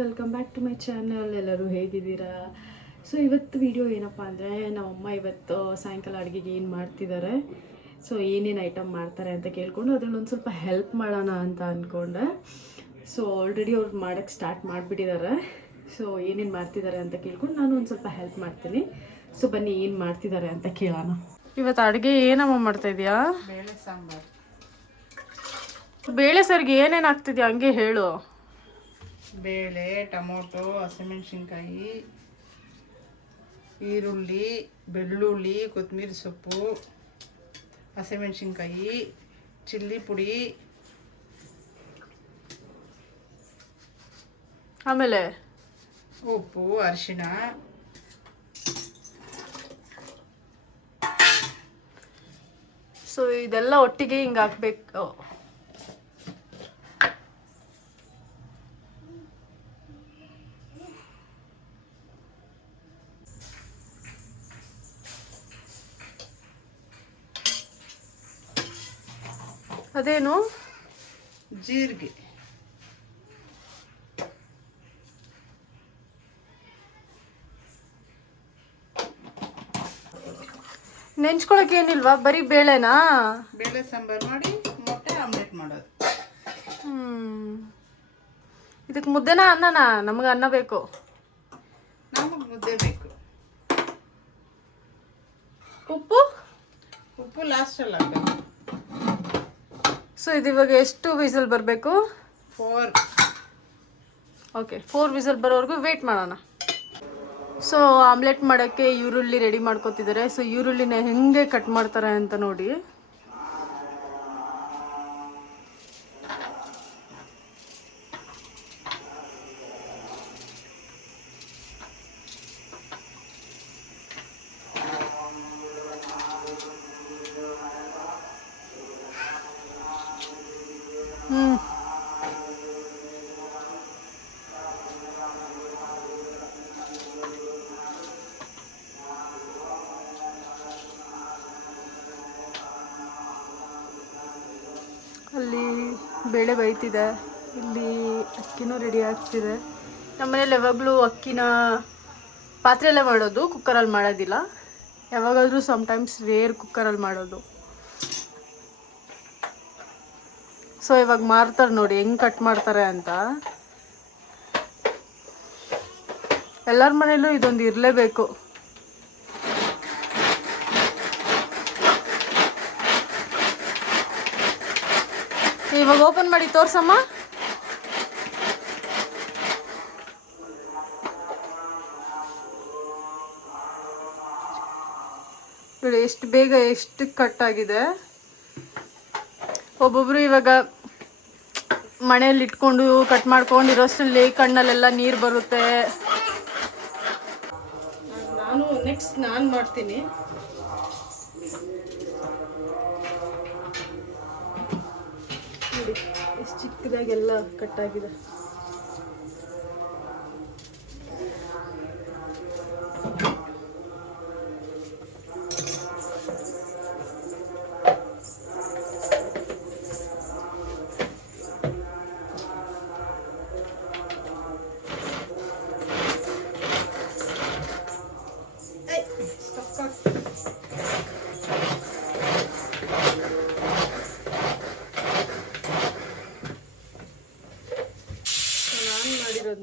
Welcome back to my channel. ಎಲ್ಲರೂ ಹೇಗಿದ್ದೀರಾ? So ಇವತ್ತು ವಿಡಿಯೋ ಏನಪ್ಪ ಅಂದರೆ, ನಮ್ಮಮ್ಮ ಇವತ್ತು ಸಾಯಂಕಾಲ ಅಡುಗೆಗೆ ಏನು ಮಾಡ್ತಿದ್ದಾರೆ, ಸೊ ಏನೇನು ಐಟಮ್ ಮಾಡ್ತಾರೆ ಅಂತ ಕೇಳ್ಕೊಂಡು ಅದ್ರಲ್ಲಿ ಒಂದು ಸ್ವಲ್ಪ ಹೆಲ್ಪ್ ಮಾಡೋಣ ಅಂತ ಅಂದ್ಕೊಂಡೆ. ಸೊ ಆಲ್ರೆಡಿ ಅವ್ರು ಮಾಡೋಕ್ಕೆ ಸ್ಟಾರ್ಟ್ ಮಾಡಿಬಿಟ್ಟಿದ್ದಾರೆ. ಸೊ ಏನೇನು ಮಾಡ್ತಿದ್ದಾರೆ ಅಂತ ಕೇಳ್ಕೊಂಡು ನಾನು ಒಂದು ಸ್ವಲ್ಪ ಹೆಲ್ಪ್ ಮಾಡ್ತೀನಿ. ಸೊ ಬನ್ನಿ ಏನು ಮಾಡ್ತಿದ್ದಾರೆ ಅಂತ ಕೇಳೋಣ. ಇವತ್ತು ಅಡುಗೆ ಏನಮ್ಮ ಮಾಡ್ತಾ ಇದೆಯಾ? ಬೇಳೆ ಸಾಂಬಾರು. ಬೇಳೆ ಸಾರಿಗೆ ಏನೇನು ಆಗ್ತಿದ್ಯಾ ಹಂಗೆ ಹೇಳು. ಬೇಳೆ, ಟೊಮೊಟೊ, ಹಸಿಮೆಣಸಿನ್ಕಾಯಿ, ಈರುಳ್ಳಿ, ಬೆಳ್ಳುಳ್ಳಿ, ಕೊತ್ತಂಬರಿ ಸೊಪ್ಪು, ಹಸಿಮೆಣಸಿನ್ಕಾಯಿ, ಚಿಲ್ಲಿ ಪುಡಿ, ಆಮೇಲೆ ಉಪ್ಪು, ಅರಿಶಿಣ, ಸೊ ಇದೆಲ್ಲ ಒಟ್ಟಿಗೆ ಹಿಂಗೆ ಹಾಕ್ಬೇಕು. ಅದೇನು? ಜೀರಿಗೆ. ನೆಂಚ್ಕೊಳಕ್ಕೆ ಏನಿಲ್ವಾ, ಬರೀ ಬೇಳೆನಾ? ಬೇಳೆ ಸಾಂಬಾರು ಮಾಡಿ ಮೊಟ್ಟೆ ಆಮ್ಲೆಟ್ ಮಾಡೋದು. ಇದಕ್ಕೆ ಮುದ್ದೆನಾ ಅನ್ನನಾ? ನಮಗೆ ಅನ್ನ ಬೇಕು. ನಮಗೆ ಮುದ್ದೆ ಬೇಕು. ಉಪ್ಪು ಲಾಸ್ಟಲ್ಲಿ ಹಾಕಬೇಕು. ಸೊ ಇದು ಇವಾಗ ಎಷ್ಟು ವಿಸಲ್ ಬರಬೇಕು? 4. ಓಕೆ, 4 ವಿಸಲ್ ಬರೋವರೆಗೂ ವೇಟ್ ಮಾಡೋಣ. ಸೊ ಆಮ್ಲೆಟ್ ಮಾಡೋಕ್ಕೆ ಈರುಳ್ಳಿ ರೆಡಿ ಮಾಡ್ಕೊತಿದ್ದಾರೆ. ಸೊ ಈರುಳ್ಳಿನ ಹೆಂಗೆ ಕಟ್ ಮಾಡ್ತಾರೆ ಅಂತ ನೋಡಿ. ಅಲ್ಲಿ ಬೇಳೆ ಬೇಯ್ತಿದೆ, ಇಲ್ಲಿ ಅಕ್ಕಿನೂ ರೆಡಿ ಆಗ್ತಿದೆ. ನಮ್ಮನೇಲಿ ಯಾವಾಗಲೂ ಅಕ್ಕಿನ ಪಾತ್ರೆಯಲ್ಲೇ ಮಾಡೋದು, ಕುಕ್ಕರಲ್ಲಿ ಮಾಡೋದಿಲ್ಲ. ಯಾವಾಗಾದರೂ ಸಮ್ಟೈಮ್ಸ್ ರೇರ್ ಕುಕ್ಕರಲ್ಲಿ ಮಾಡೋದು. ಸೊ ಇವಾಗ ಮಾರ್ತಾರೆ ನೋಡಿ ಹೆಂಗೆ ಕಟ್ ಮಾಡ್ತಾರೆ ಅಂತ. ಎಲ್ಲರ ಮನೇಲೂ ಇದೊಂದು ಇರಲೇಬೇಕು. ಇವಾಗ ಓಪನ್ ಮಾಡಿ ತೋರ್ಸಮ್ಮ. ನೋಡಿ ಎಷ್ಟು ಬೇಗ ಎಷ್ಟು ಕಟ್ ಆಗಿದೆ. ಒಬ್ಬೊಬ್ರು ಇವಾಗ ಮನೆಯಲ್ಲಿ ಇಟ್ಕೊಂಡು ಕಟ್ ಮಾಡ್ಕೊಂಡಿರೋಷ್ಟರಲ್ಲಿ ಕಣ್ಣಲ್ಲೆಲ್ಲ ನೀರು ಬರುತ್ತೆ. ನೆಕ್ಸ್ಟ್ ನಾನು ಮಾಡ್ತೀನಿ. ನೋಡಿ ಎಷ್ಟು ಚಿಕ್ಕದಾಗೆಲ್ಲ ಕಟ್ಟಾಗಿದೆ.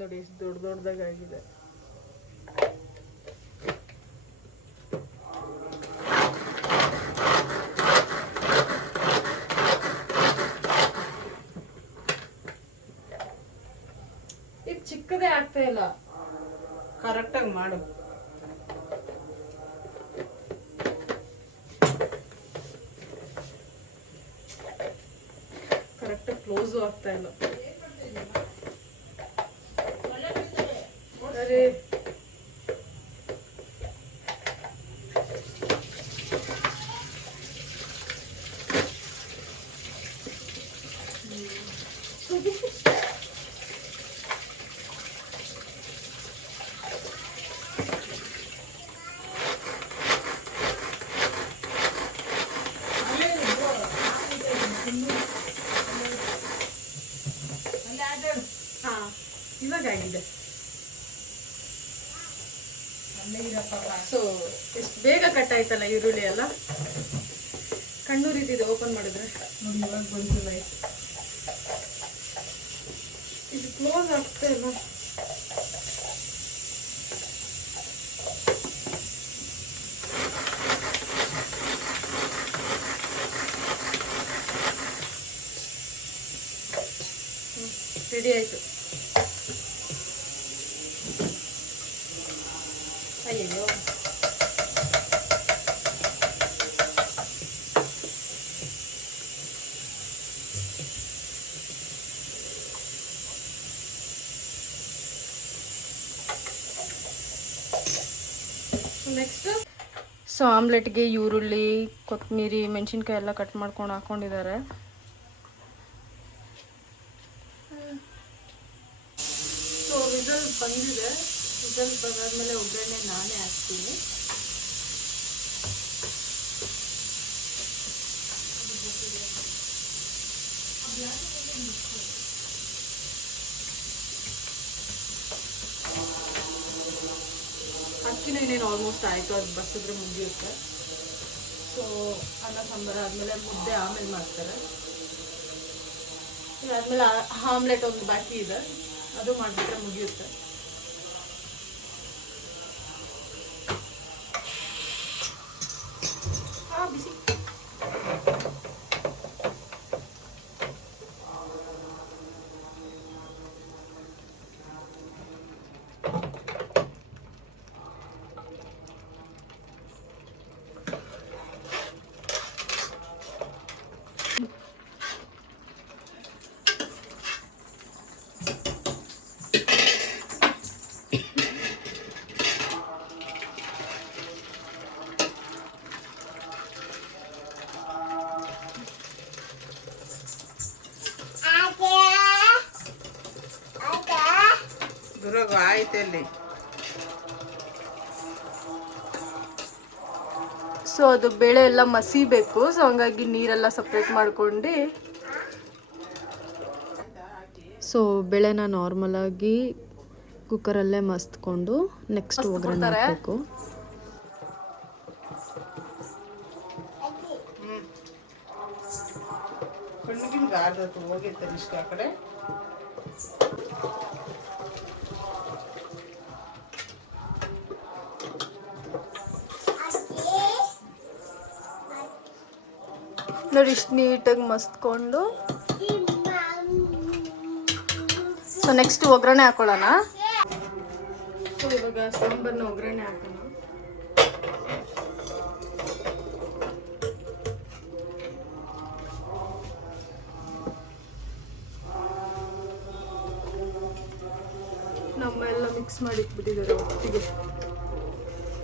ನೋಡಿ ಎಷ್ಟು ದೊಡ್ಡದಾಗಿದೆ. ಇದು ಚಿಕ್ಕದೇ ಆಗ್ತಾ ಇಲ್ಲ. ಕರೆಕ್ಟಾಗಿ ಮಾಡು. ಕರೆಕ್ಟಾಗಿ ಕ್ಲೋಸು ಆಗ್ತಾ ಇಲ್ಲ. ಅರೆ ಇವಾಗ ಆಗಿದೆ. ಅಲ್ಲೇ ಸೊ ಎಷ್ಟು ಬೇಗ ಕಟ್ ಆಯ್ತಲ್ಲ ಈರುಳ್ಳಿ ಎಲ್ಲ. ಕಣ್ಣೂರಿದ್ದಿದೆ ಓಪನ್ ಮಾಡಿದ್ರೆ ನೋಡಿ ಇವಾಗ ಬಂದಿಲ್ಲ. ಇದು ಕ್ಲೋಸ್ ಆಗ್ತಾ ಇಲ್ಲ. ರೆಡಿ ಆಯ್ತು. ಅಯ್ಯೋ ನೆಕ್ಸ್ಟ್ ಸೊ ಆಮ್ಲೆಟ್ಗೆ ಈರುಳ್ಳಿ, ಕೊತ್ತಂಬರಿ, ಮೆಣಸಿನ್ಕಾಯಿ ಎಲ್ಲ ಕಟ್ ಮಾಡ್ಕೊಂಡು ಹಾಕೊಂಡಿದ್ದಾರೆ. ಸೊ ವಿಸಲ್ ಬಂದಿದೆ. ವಿಸಲ್ ಬದಾದ್ಮೇಲೆ ಒಗ್ಗರಣೆ ನಾನೇ ಹಾಕ್ತೀನಿ. ಅಕ್ಕಿನ ಇನ್ನೇನು ಆಲ್ಮೋಸ್ಟ್ ಆಯಿತು, ಅದು ಬಸಿದ್ರೆ ಮುಗಿಯುತ್ತೆ. ಸೊ ಅನ್ನ ಸಾಂಬಾರು ಆದಮೇಲೆ ಮುದ್ದೆ ಆಮೇಲೆ ಮಾಡ್ತಾರೆ. ಇದಾದ್ಮೇಲೆ ಆಮ್ಲೆಟ್ ಒಂದು ಬಾಕಿ ಇದೆ, ಅದು ಮಾಡಿಬಿಟ್ರೆ ಮುಗಿಯುತ್ತೆ. ಬಿಸಿ ಗುರುಗ ಆಯ್ತಲ್ಲಿ. ಸೊ ಅದು ಬೇಳೆ ಎಲ್ಲ ಮಸಿಬೇಕು. ಸೊ ಹಂಗಾಗಿ ನೀರೆಲ್ಲ ಸಪ್ರೇಟ್ ಮಾಡ್ಕೊಂಡು ಸೊ ಬೇಳೆನ ನಾರ್ಮಲಾಗಿ ಕುಕ್ಕರಲ್ಲೇ ಮಸ್ತ್ಕೊಂಡು ನೆಕ್ಸ್ಟ್ ಒಗ್ಗರಣೆ ಹಾಕಬೇಕು. ಕಣ್ಣಿಗಿನ ಗಾರ್ದತ್ತು ಹೋಗಿರ್ತಾರೆ ಇಷ್ಟ ಆ ಕಡೆ. ನೋಡಿ ಇಷ್ಟು ನೀಟಾಗಿ ಮಸ್ತ್ಕೊಂಡು ಸೊ ನೆಕ್ಸ್ಟ್ ಒಗ್ಗರಣೆ ಹಾಕೊಳ್ಳೋಣ. ಸೊ ಇವಾಗ ಸಾಂಬಾರನ್ನ ಒಗ್ಗರಣೆ ಹಾಕೋಣ. ನಮ್ಮ ಎಲ್ಲ ಮಿಕ್ಸ್ ಮಾಡಿ ಇಟ್ಬಿಟ್ಟಿದ್ದಾರೆ ಒಟ್ಟಿಗೆ.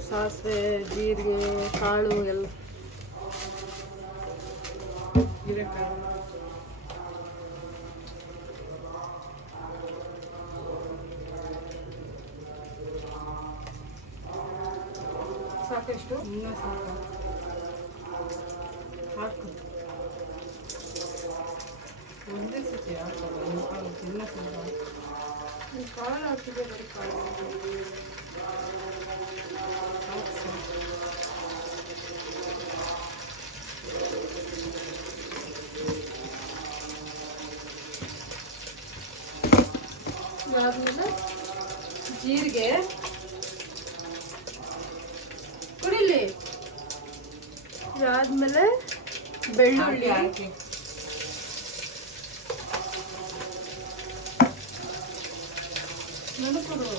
ಸಾಸಿವೆ, ಜೀರಿಗೆ, ಕಾಳು ಎಲ್ಲ ಸಾಕಷ್ಟು. ಇನ್ನೂ ಸಾಕು ಹಾಕು. ಒಂದೇ ಸತಿ ಹಾಕೋದು ಇನ್ನೂ ಸ್ವಲ್ಪ ಕಾಳು ಹಾಕಿದೆ. ಬರೀ ಕಾಳು ಅದಾದ್ಮೇಲೆ ಜೀರಿಗೆ ಕುಡಿಲಿ. ಇದಾದ್ಮೇಲೆ ಬೆಳ್ಳುಳ್ಳಿ, ಹಾಕಿ. ನೆನಪುಡು.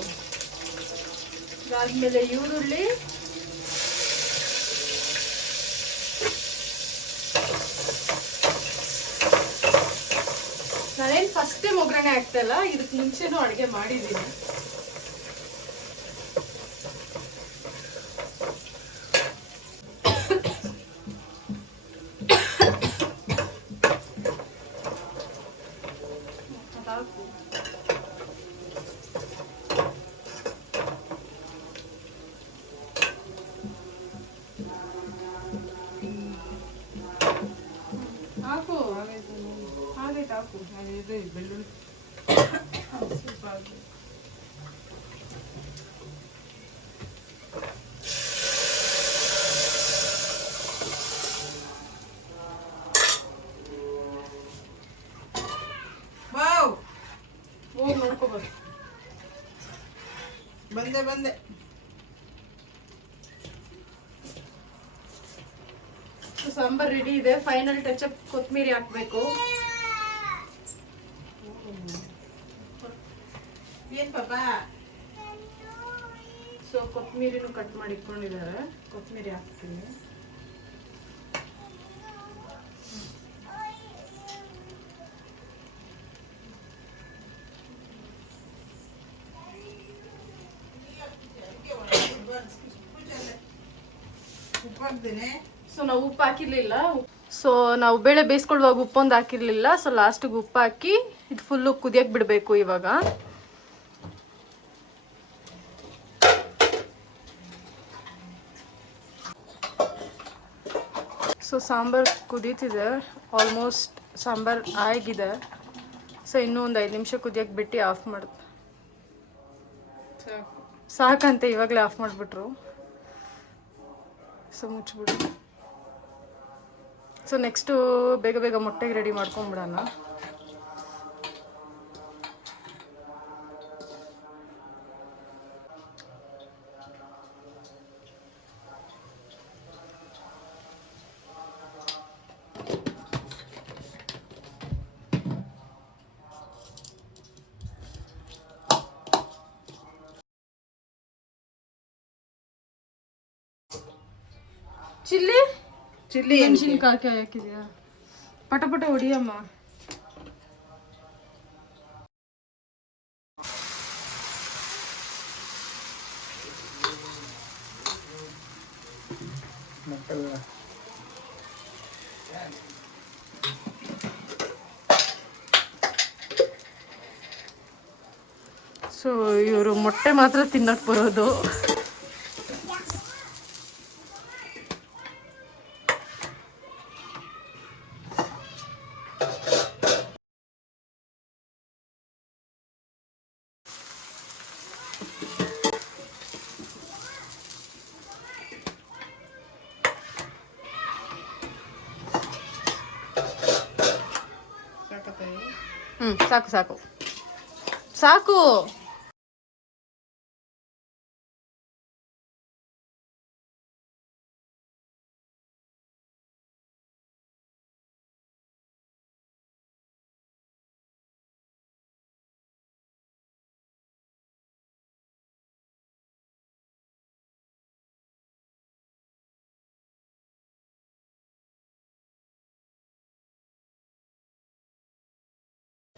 ಇದಾದ್ಮೇಲೆ ಈರುಳ್ಳಿ, ನಾನೇನು ಫಸ್ಟ್ ಟೈಮ್ ಒಗ್ಗರಣೆ ಹಾಕ್ತಲ್ಲ, ಇದಕ್ಕೆ ಮುಂಚೆನೂ ಅಡುಗೆ ಮಾಡಿದ್ದೀನಿ. ಹಾಕು. ಆಗೈತೆ ಹಾಕು. ಇದು ಬೆಳ್ಳುಳ್ಳಿ ಸ್ವಲ್ಪ ಹಾಕಿ. ಕರ್ಕೊಬೋದು. ಬಂದೆ. ಸಾಂಬಾರ್ ರೆಡಿ ಇದೆ. ಫೈನಲ್ ಟಚ್ ಅಪ್ ಕೊತ್ತಂಬರಿ ಹಾಕ್ಬೇಕು. ಏನ್ ಪಾಪ? ಸೊ ಕೊತ್ತಂಬರಿನೂ ಕಟ್ ಮಾಡಿ ಇಟ್ಕೊಂಡಿದ್ದಾರೆ. ಕೊತ್ತಂಬರಿ ಹಾಕ್ತೀನಿ. ಸೊ ನಾವು ಉಪ್ಪು ಹಾಕಿರ್ಲಿಲ್ಲ. ಸೊ ನಾವು ಬೇಳೆ ಬೇಯಿಸ್ಕೊಳ್ಳುವಾಗ ಉಪ್ಪೊಂದು ಹಾಕಿರ್ಲಿಲ್ಲ. ಸೊ ಲಾಸ್ಟಿಗೆ ಉಪ್ಪು ಹಾಕಿ ಇದು ಫುಲ್ಲು ಕುದಿಯಕ್ಕೆ ಬಿಡಬೇಕು ಇವಾಗ. ಸೊ ಸಾಂಬಾರು ಕುದೀತಿದೆ. ಆಲ್ಮೋಸ್ಟ್ ಸಾಂಬಾರು ಆಗಿದೆ. ಸೊ ಇನ್ನೂ ಒಂದು 5 ನಿಮಿಷ ಕುದಿಯಕ್ಕೆ ಬಿಟ್ಟು ಆಫ್ ಮಾಡ್ದು ಸಾಕಂತೆ. ಇವಾಗಲೇ ಆಫ್ ಮಾಡಿಬಿಟ್ರು. ಸೊ ಮುಚ್ಚಿಬಿಡು. ಸೊ ನೆಕ್ಸ್ಟು ಬೇಗ ಮೊಟ್ಟೆಗೆ ರೆಡಿ ಮಾಡ್ಕೊಂಬಿಡೋಣ. ಚಿಲ್ಲಿ ಮೆಣಸಿನ್ಕಾಯಿ ಹಾಕಿದ್ಯಾ? ಪಟ ಹೊಡಿಯಮ್ಮ. ಸೊ ಇವರು ಮೊಟ್ಟೆ ಮಾತ್ರ ತಿನ್ನಕ್ಕೆ ಬರೋದು. ಸಾಕು.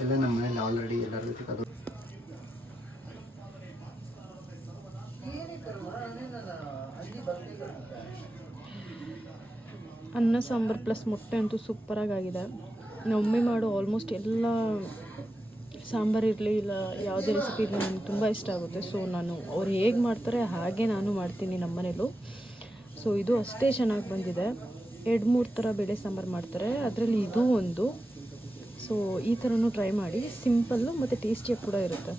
ಎಲ್ಲ ನಮ್ಮ ಮನೇಲಿ ಆಲ್ರೆಡಿ ಎಲ್ಲರಿಗೂ ಸಿಗೋದು. ಅನ್ನ ಸಾಂಬಾರು ಪ್ಲಸ್ ಮೊಟ್ಟೆ ಅಂತೂ ಸೂಪರಾಗಿ ಆಗಿದೆ. ನಮ್ಮಮ್ಮಿ ಮಾಡೋ ಆಲ್ಮೋಸ್ಟ್ ಎಲ್ಲ ಸಾಂಬಾರು ಇರಲಿ ಇಲ್ಲ ಯಾವುದೇ ರೆಸಿಪಿ ಇರಲಿ ನನಗೆ ತುಂಬ ಇಷ್ಟ ಆಗುತ್ತೆ. ಸೊ ನಾನು ಅವ್ರು ಹೇಗೆ ಮಾಡ್ತಾರೆ ಹಾಗೆ ನಾನು ಮಾಡ್ತೀನಿ ನಮ್ಮ ಮನೇಲೂ. ಸೊ ಇದು ಅಷ್ಟೇ ಚೆನ್ನಾಗಿ ಬಂದಿದೆ. 2-3 ಥರ ಬೇಳೆ ಸಾಂಬಾರು ಮಾಡ್ತಾರೆ, ಅದರಲ್ಲಿ ಇದು ಒಂದು. ಸೊ ಈ ಥರನೂ ಟ್ರೈ ಮಾಡಿ. ಸಿಂಪಲ್ಲು ಮತ್ತು ಟೇಸ್ಟಿಯಾಗಿ ಕೂಡ ಇರುತ್ತೆ.